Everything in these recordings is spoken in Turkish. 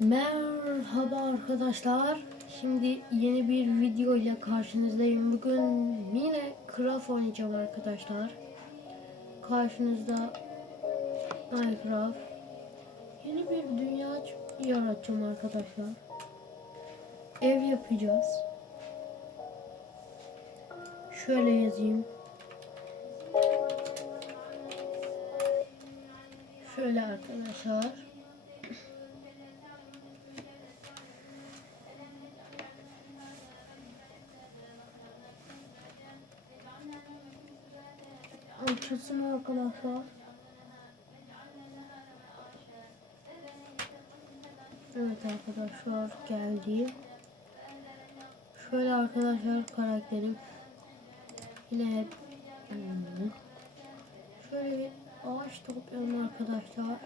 Merhaba arkadaşlar. Şimdi yeni bir video ile karşınızdayım. Bugün yine Craft oynayacağım arkadaşlar. Karşınızda Minecraft. Yeni bir dünya yaratacağım arkadaşlar. Ev yapacağız. Şöyle yazayım. Şöyle arkadaşlar. Açılsın arkadaşlar. Evet arkadaşlar geldi. Şöyle arkadaşlar karakterim. Yine hep hmm. şöyle bir ağaç toplayalım arkadaşlar.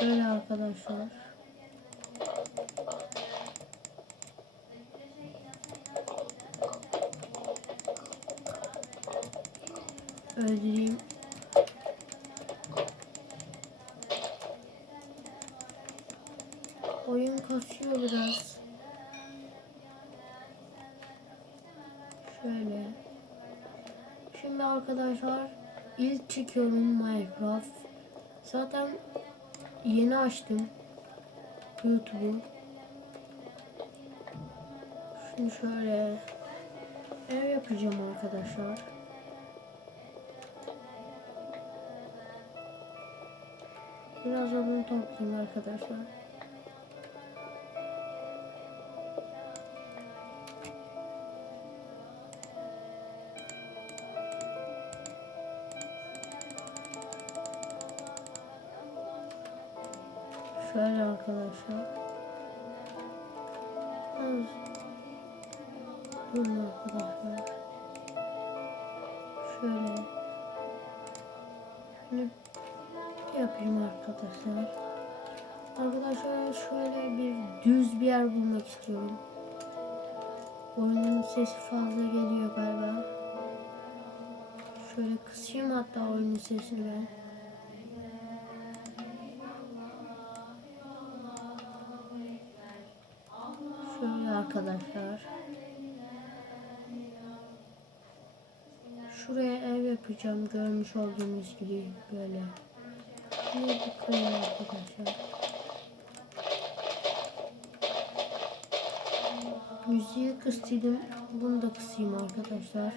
Şöyle arkadaşlar. Öldüreyim. Oyun kasıyor biraz. Şöyle. Şimdi arkadaşlar ilk çekiyorum Minecraft. Zaten yeni açtım YouTube'u. Şimdi şöyle ev yapacağım arkadaşlar. Biraz odun toplayayım arkadaşlar. Şöyle arkadaşlar. Durun arkadaşlar. Şöyle. Şunu yapayım arkadaşlar. Arkadaşlar şöyle bir düz bir yer bulmak istiyorum. Oyunun sesi fazla geliyor galiba. Şöyle kısayım hatta oyunun sesini ben. Şöyle arkadaşlar. Şuraya ev yapacağım görmüş olduğunuz gibi böyle. Ne kaya arkadaşlar. Müziği kıstıydım. Bunu da kısayım arkadaşlar.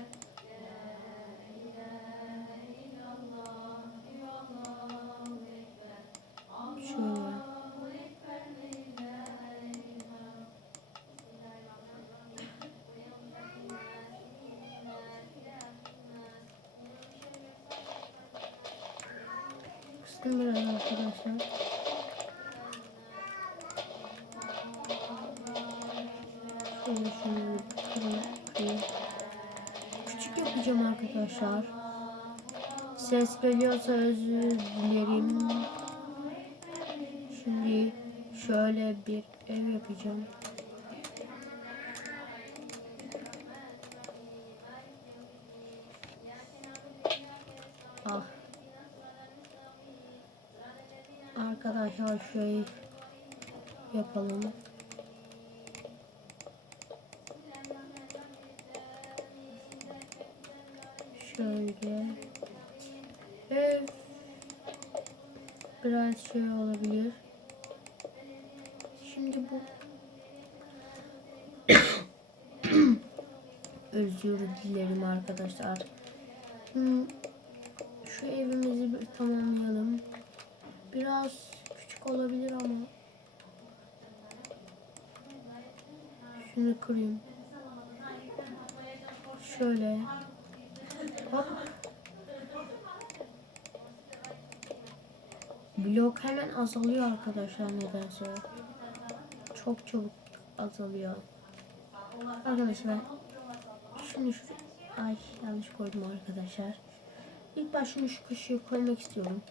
Kıstım biraz arkadaşlar. Şöyle şunu. Küçük yapacağım arkadaşlar. Ses geliyorsa özür dilerim. Şimdi şöyle bir ev yapacağım. Ah. Arkadaşlar şey yapalım. Şöyle. Ev biraz şey olabilir. Şimdi bu özür dilerim arkadaşlar. Hmm, Şu evimizi bir tamamlayalım. Biraz küçük olabilir ama şunu kırayım. Şöyle. Hop. Blok hemen azalıyor arkadaşlar nedense. Çok çabuk azalıyor. Arkadaşlar şunu şu ay yanlış koydum arkadaşlar. İlk başta şu köşeye koymak istiyorum.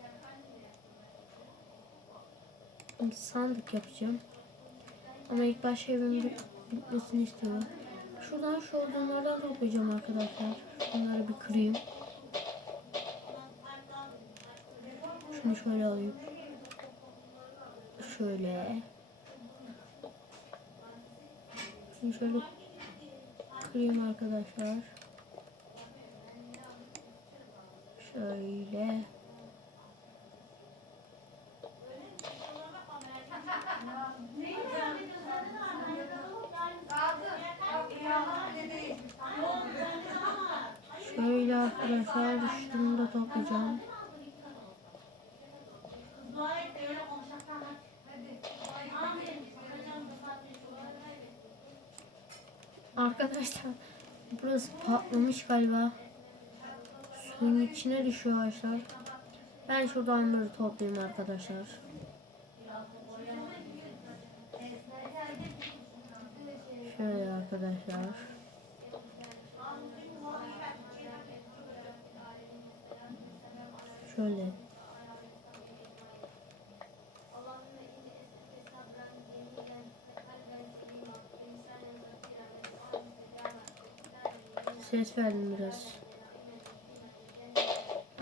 Sandık yapacağım. Ama ilk başta evimin bit- bitmesini istiyorum. Şuradan şu odunlardan toplayacağım arkadaşlar. Bunları bir kırayım. Şunu şöyle alayım. Şöyle. Şunu şöyle kırayım arkadaşlar. Şöyle. Arkadaşlar şunu da toplayacağım. Arkadaşlar burası patlamış galiba. Suyun içine düşüyor ağaçlar. Ben şuradan onları toplayayım arkadaşlar. Şöyle arkadaşlar. Şöyle. Ses verdim biraz.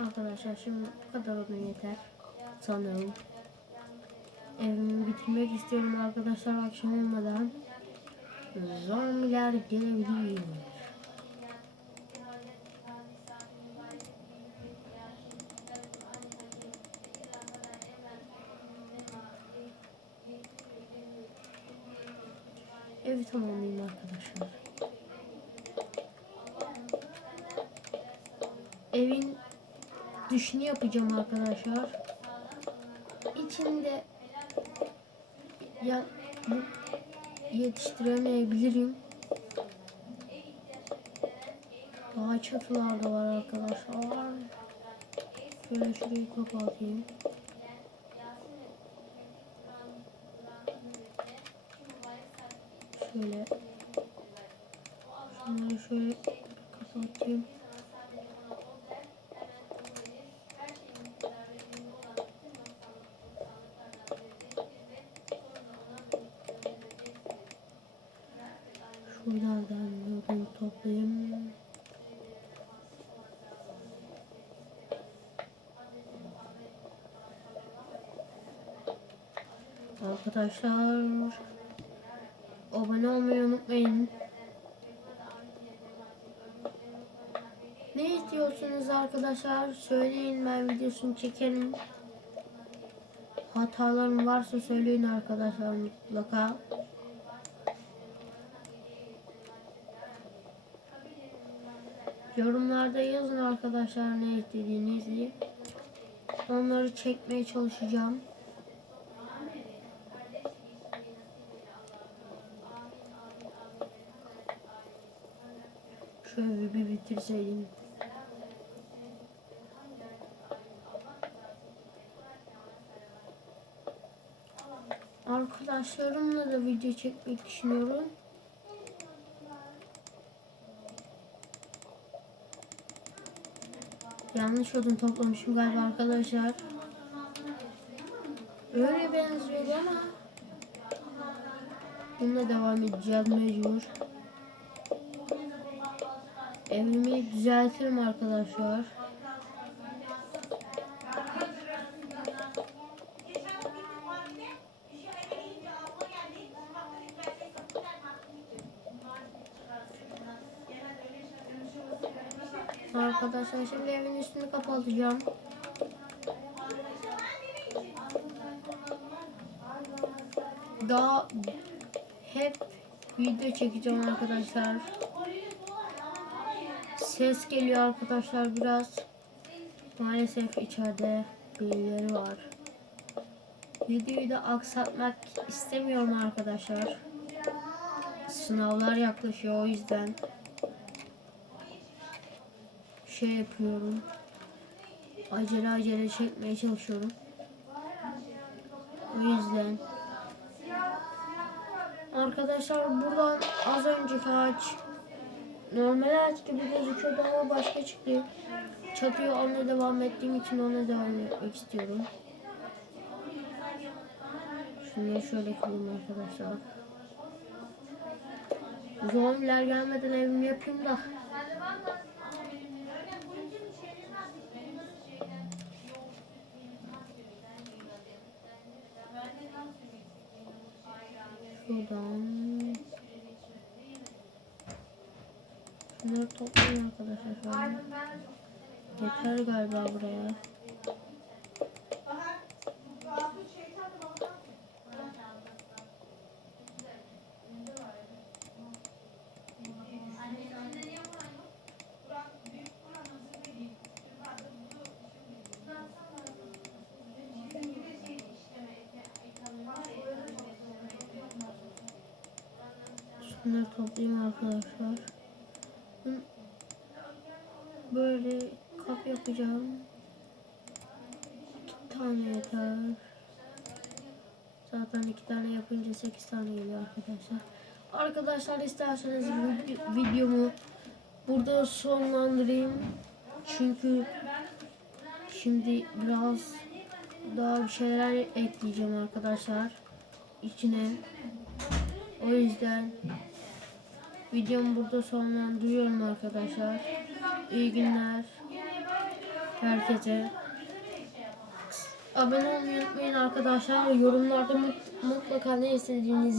Arkadaşlar şimdi bu kadar odun yeter. Sanırım. Evimi bitirmek istiyorum arkadaşlar akşam olmadan. Zombiler gelebilir. Tamamlayayım arkadaşlar. Evin dışını yapacağım arkadaşlar. İçinde ya yetiştiremeyebilirim. Daha çatılar da var arkadaşlar. Şöyle şurayı kapatayım. Şöyle. Şunları şöyle kapatayım. Şuralardan yorum toplayayım. Arkadaşlar abone olmayı unutmayın. Ne istiyorsunuz arkadaşlar? Söyleyin ben videosunu çekerim. Hatalarım varsa söyleyin arkadaşlar mutlaka. Yorumlarda yazın arkadaşlar ne istediğinizi. Onları çekmeye çalışacağım. Şöyle bir. Arkadaşlarımla da video çekmek düşünüyorum. Yanlış odun toplamışım galiba arkadaşlar. Öyle benziyor ama bununla devam edeceğiz mecbur. Evimi düzeltirim arkadaşlar. Arkadaşlar şimdi evin üstünü kapatacağım. Daha hep video çekeceğim arkadaşlar. Ses geliyor arkadaşlar biraz. Maalesef içeride birileri var. Videoyu da aksatmak istemiyorum arkadaşlar. Sınavlar yaklaşıyor o yüzden şey yapıyorum. Acele acele çekmeye çalışıyorum. O yüzden arkadaşlar buradan az önceki ağaç normal ağaç gibi gözüküyordu ama başka çıktı. Çatıyor onunla devam ettiğim için ona devam etmek istiyorum. Şimdi şöyle kılayım arkadaşlar. Zombiler gelmeden evimi yapayım da. Şuradan. Şunları toplayayım arkadaşlar. şöyle. Yeter galiba buraya. Şunları toplayayım arkadaşlar. Böyle kap yapacağım. İki tane yeter. Zaten iki tane yapınca sekiz tane geliyor arkadaşlar. Arkadaşlar isterseniz bu videomu burada sonlandırayım. Çünkü şimdi biraz daha bir şeyler ekleyeceğim arkadaşlar içine. O yüzden videomu burada sonlandırıyorum arkadaşlar. İyi günler herkese. Abone olmayı unutmayın arkadaşlar. Yorumlarda mut- mutlaka ne istediğinizi